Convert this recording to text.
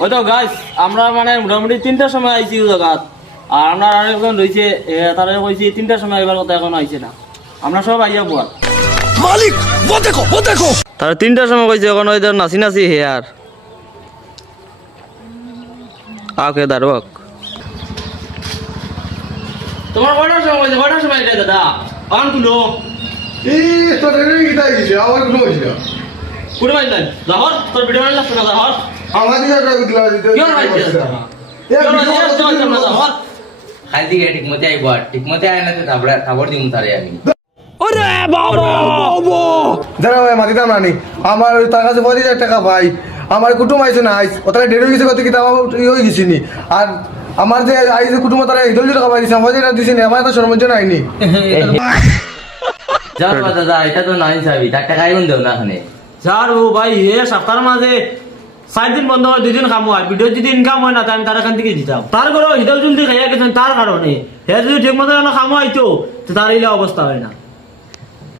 ওই তো গাইস আমরা মানে মোটামুটি 3টার সময় আইছি ওই জায়গা আর আমরা আরেকজন রয়েছে তারা কইছি 3টার সময় এবার কথা এখন আইছে না আমরা সব আইয়া বুয়া মালিক ও দেখো তারা 3টার সময় কইছে এখন ওই নাচি নাচি হেয়ার আকে দারবক তোমার কয়টার সময় এটা দাদা অন কুলো এই তো রে গিতা গিছে আবার কোন হইছে কুড়ি মাইল নাই জাহর তোর ভিডিও বানাই লাগছ না জাহর আমার দিকে একটা দিলা দিতে কেন মাইছে জাহর খাই দিকে ঠিকমতে আইব ঠিকমতে আয় না তো তাবড় দিমু তারে আমি ওরে বাবা যারা ভাই মাটি দাম রানি আমার ওই তার কাছে 50,000 টাকা ভাই আমার কুটুম আইছে না আইস ওটারে দেড় হয়ে গেছে কত কি দাম হয়ে গেছিনি আর আমার যে আইছে কুটুম তারা 1,000 টাকা পাইছে আমার যেটা দিছিনি আমার তো সর্বমোচ্চ নাইনি যাও দাদা এটা তো নাই চাবি তার টাকাই কোন দেও না এখানে যার ও ভাই হে সপ্তাহের মাঝে 4 দিন বন্ধ হয় 2 দিন কাম হয় ভিডিও যদি ইনকাম হয় না তাই আমি তার এখান থেকে দিতাম তার ঘরে হিদল জলদি খাইয়া গেছেন তার কারণে হে যদি ঠিক মতো কাম হইতো তো তার এই অবস্থা হয় না